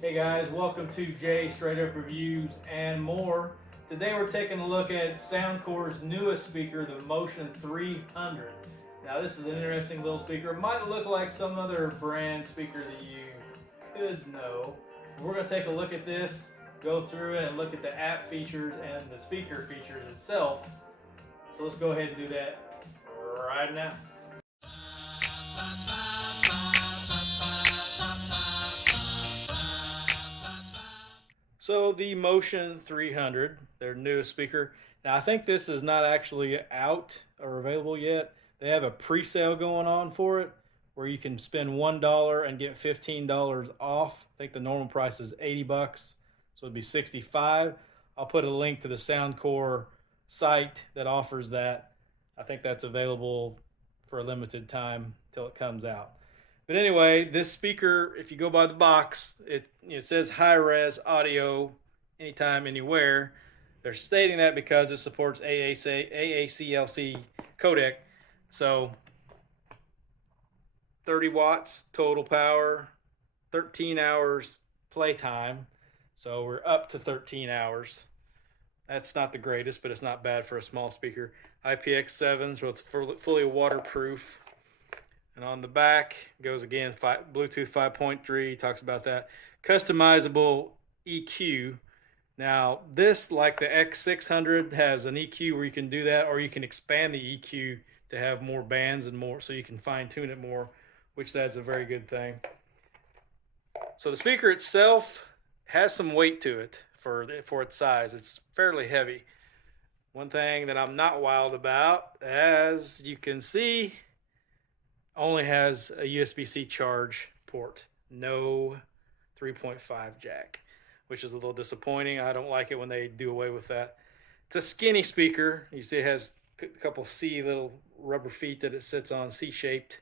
Hey guys, welcome to Jay Straight Up Reviews and more. Today we're taking a look at Soundcore's newest speaker, the Motion 300. Now this is an interesting little speaker. It might look like some other brand speaker that you could know. We're going to take a look at this, go through it, and look at the app features and the speaker features itself. So let's go ahead and do that right now. So the Motion 300, their newest speaker. Now I think this is not actually out or available yet. They have a pre-sale going on for it where you can spend $1 and get $15 off. I think the normal price is 80 bucks, so it'd be 65. I'll put a link to the Soundcore site that offers that. I think that's available for a limited time till it comes out. But anyway, this speaker, if you go by the box, it says high res audio anytime, anywhere. They're stating that because it supports AACLC codec. So 30 watts total power, 13 hours playtime. So we're up to 13 hours. That's not the greatest, but it's not bad for a small speaker. IPX7, so it's fully waterproof. And on the back goes again, Bluetooth 5.3, talks about that. Customizable EQ. Now this, like the X600, has an EQ where you can do that, or you can expand the EQ to have more bands and more, so you can fine tune it more, which that's a very good thing. So the speaker itself has some weight to it for its size. It's fairly heavy. One thing that I'm not wild about, as you can see, only has a USB-C charge port, no 3.5 jack, which is a little disappointing. I don't like it when they do away with that. It's a skinny speaker. You see it has a couple C little rubber feet that it sits on, C-shaped.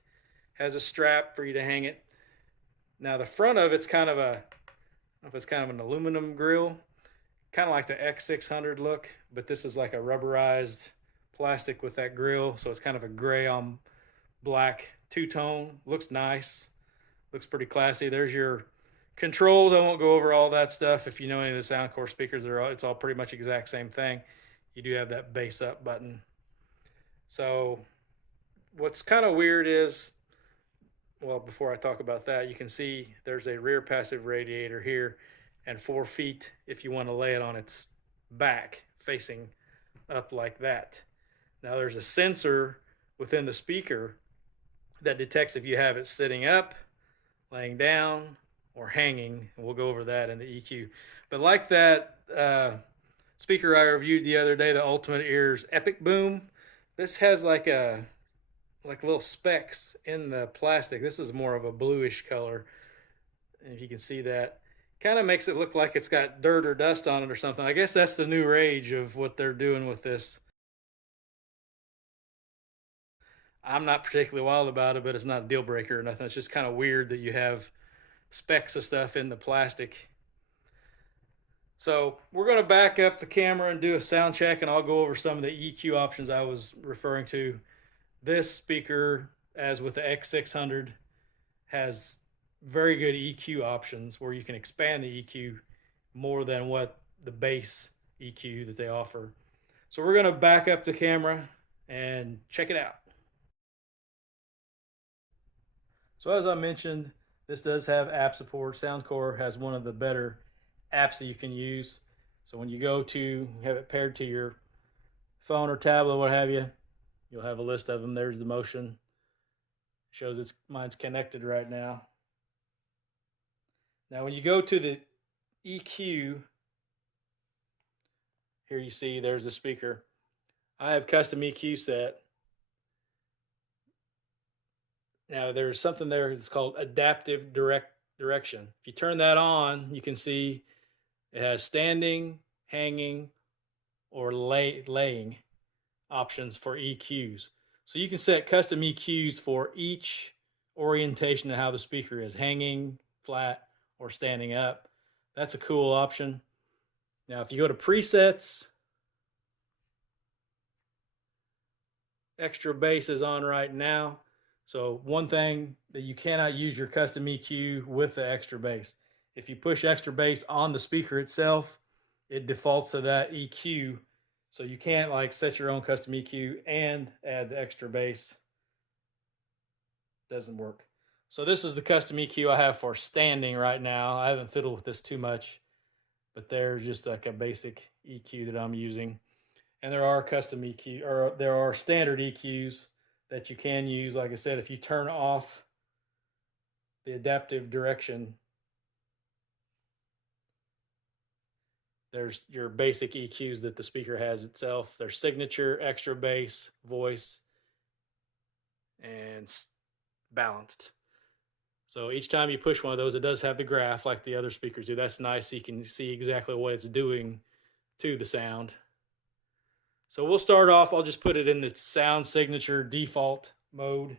Has a strap for you to hang it. Now the front of it's kind of a, I don't know if it's kind of an aluminum grill, kind of like the X600 look, but this is like a rubberized plastic with that grill, so it's kind of a gray on black two-tone. Looks nice, looks pretty classy. There's your controls. I won't go over all that stuff. If you know any of the Soundcore speakers, it's all pretty much exact same thing. You do have that bass up button. So what's kind of weird is, well, before I talk about that, you can see there's a rear passive radiator here and 4 feet if you want to lay it on its back facing up like that. Now there's a sensor within the speaker that detects if you have it sitting up, laying down, or hanging, and we'll go over that in the EQ. But like that speaker I reviewed the other day, the Ultimate Ears Epic Boom, this has like little specks in the plastic. This is more of a bluish color, and if you can see that, kind of makes it look like it's got dirt or dust on it or something. I guess that's the new rage of what they're doing with this. I'm not particularly wild about it, but it's not a deal breaker or nothing. It's just kind of weird that you have specks of stuff in the plastic. So we're going to back up the camera and do a sound check, and I'll go over some of the EQ options I was referring to. This speaker, as with the X600, has very good EQ options where you can expand the EQ more than what the base EQ that they offer. So we're going to back up the camera and check it out. So as I mentioned, this does have app support. Soundcore has one of the better apps that you can use. So when you go to have it paired to your phone or tablet, what have you, you'll have a list of them. There's the Motion. Shows mine's connected right now. Now when you go to the EQ, here you see there's the speaker. I have custom EQ set. Now there's something there that's called adaptive direction. If you turn that on, you can see it has standing, hanging, or laying options for EQs. So you can set custom EQs for each orientation of how the speaker is, hanging, flat, or standing up. That's a cool option. Now if you go to presets, extra bass is on right now. So one thing that you cannot use your custom EQ with the extra bass. if you push extra bass on the speaker itself, it defaults to that EQ. So you can't like set your own custom EQ and add the extra bass. Doesn't work. So this is the custom EQ I have for standing right now. I haven't fiddled with this too much, but there's just like a basic EQ that I'm using. And there are custom EQ, or there are standard EQs that you can use. Like I said, if you turn off the adaptive direction, there's your basic EQs that the speaker has itself. There's signature, extra bass, voice, and balanced. So each time you push one of those, it does have the graph like the other speakers do. That's nice, so you can see exactly what it's doing to the sound. So we'll start off, I'll just put it in the sound signature default mode.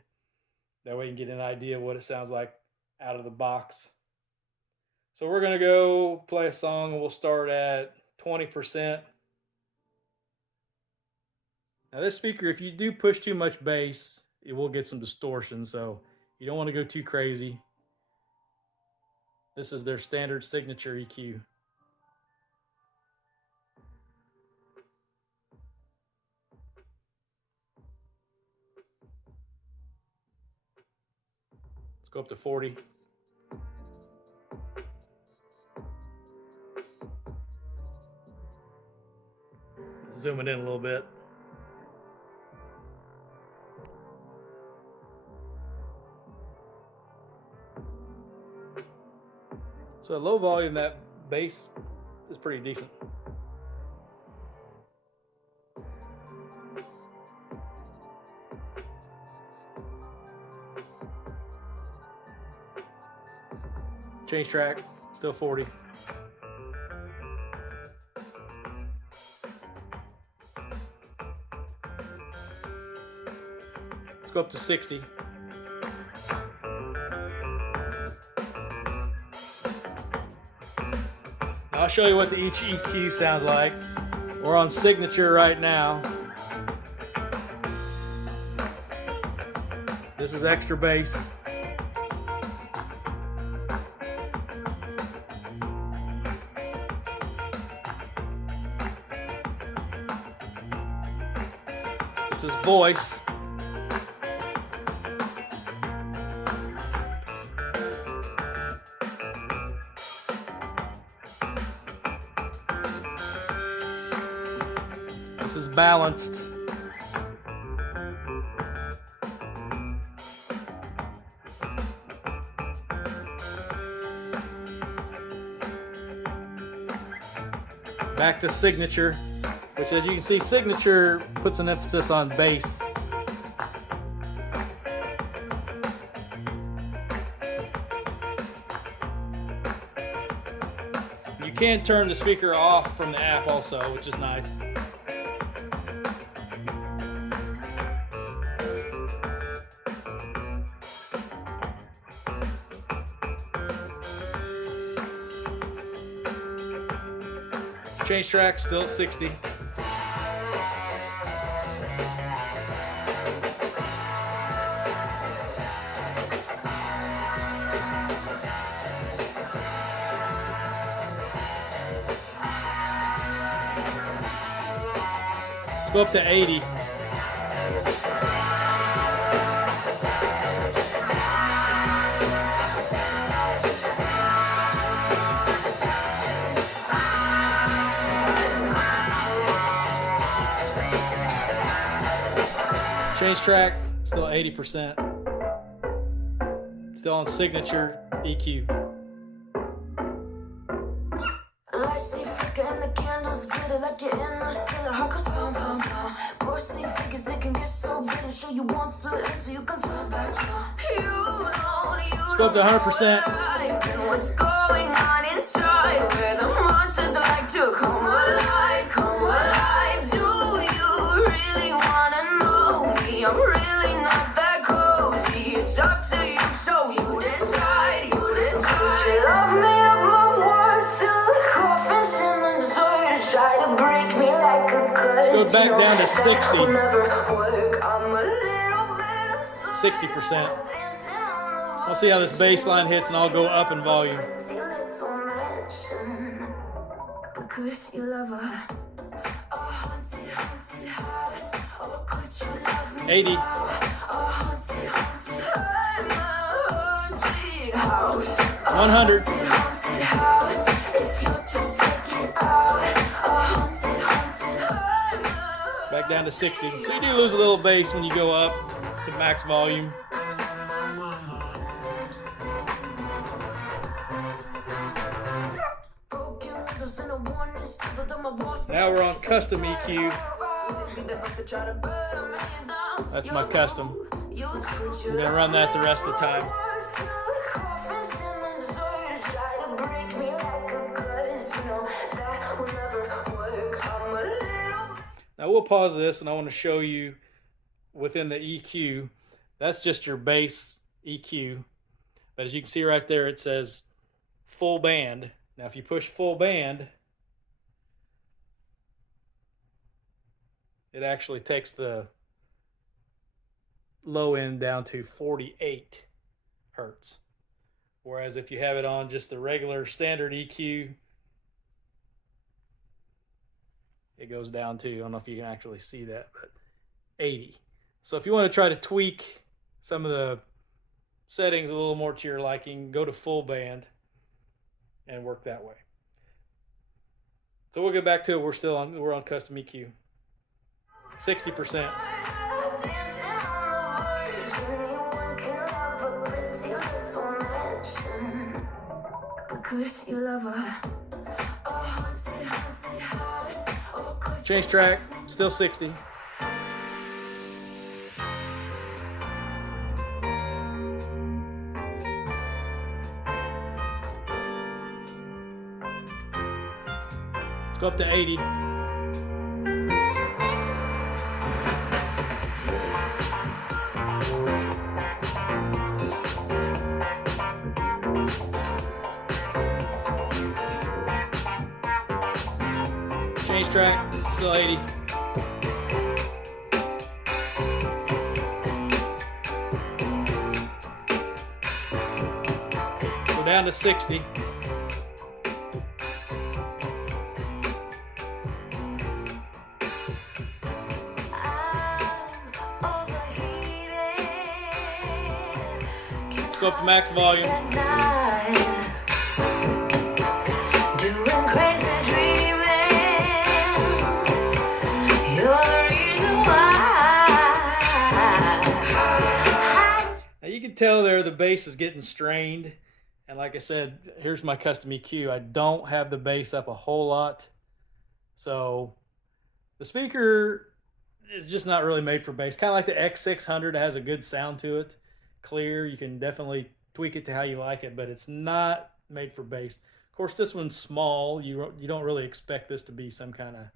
That way you can get an idea of what it sounds like out of the box. So we're gonna go play a song and we'll start at 20%. Now this speaker, if you do push too much bass, it will get some distortion, so you don't want to go too crazy. This is their standard signature EQ. Let's go up to 40. Zooming in a little bit. So at low volume, that bass is pretty decent. Change track, still 40. Let's go up to 60. I'll show you what each EQ sounds like. We're on signature right now. This is extra bass. This is voice. This is balanced. Back to signature, which as you can see, signature puts an emphasis on bass. You can turn the speaker off from the app also, which is nice. Change track, still at 60. Let's go up to 80. Change track, still 80%. Still on signature EQ. Lights stay flicker and the candles glitter like you're in a thriller. Heart goes pound, pound, pound. Ghostly figures, they can get so bitter. Sure you want to enter, you can fall back down. You Let's go up to 100%. What's going on inside? Where the monsters like to come alive, come alive. Do you really wanna know me? I'm really not that cozy. It's up to you, so you decide, you decide. Would you love me up my words till the coffin's in the door? Try to break me like a curse. Let's go back down to 60. Will never work. I'm a little bit of 60%. We'll see how this bass line hits, and I'll go up in volume. till it little mansion. But could you love her? A haunted, haunted house. Or could you love me? 80. A haunted, haunted house. 100. Haunted house. If you just take it out. A haunted, haunted house. Back down to 60. So you do lose a little bass when you go up to max volume. Now we're on custom EQ. That's my custom. We're gonna run that the rest of the time. Now we'll pause this and I want to show you within the EQ. That's just your bass EQ. But as you can see right there, it says full band. Now if you push full band, it actually takes the low end down to 48 hertz. Whereas if you have it on just the regular standard EQ, it goes down to, I don't know if you can actually see that, but 80. So if you want to try to tweak some of the settings a little more to your liking, go to full band and work that way. So we'll get back to it. We're on custom EQ. 60%. Change track, still 60. Let's go up to 80. Change track, still 80. Go down to 60. Let's go up to max volume. Now you can tell there the bass is getting strained, and like I said, here's my custom EQ. I don't have the bass up a whole lot, so the speaker is just not really made for bass. Kind of like the X600 has a good sound to it, clear. You can definitely tweak it to how you like it, but it's not made for bass. Of course, this one's small. You don't really expect this to be some kind of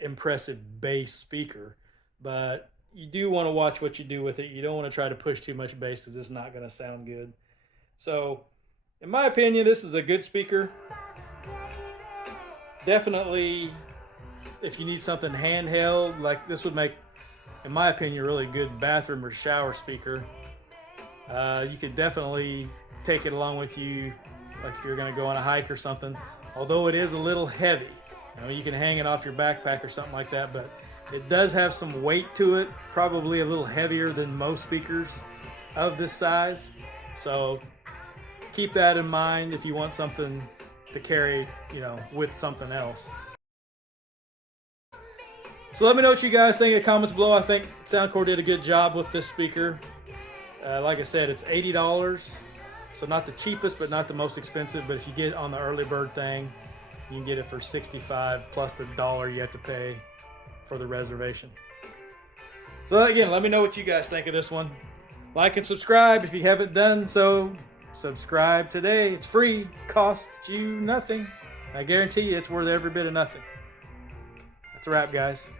impressive bass speaker, but you do want to watch what you do with it. You don't want to try to push too much bass because it's not going to sound good. So in my opinion, this is a good speaker. Definitely, if you need something handheld, like this would make, in my opinion, a really good bathroom or shower speaker. You could definitely take it along with you, like if you're going to go on a hike or something. Although it is a little heavy. I mean, you can hang it off your backpack or something like that, but it does have some weight to it, probably a little heavier than most speakers of this size. So keep that in mind if you want something to carry, with something else. So let me know what you guys think in the comments below. I think Soundcore did a good job with this speaker. Like I said, it's $80. So not the cheapest, but not the most expensive. But if you get on the early bird thing, you can get it for $65 plus the $1 you have to pay for the reservation. So again, let me know what you guys think of this one. Like and subscribe if you haven't done so. Subscribe today. It's free. Costs you nothing. I guarantee you it's worth every bit of nothing. That's a wrap, guys.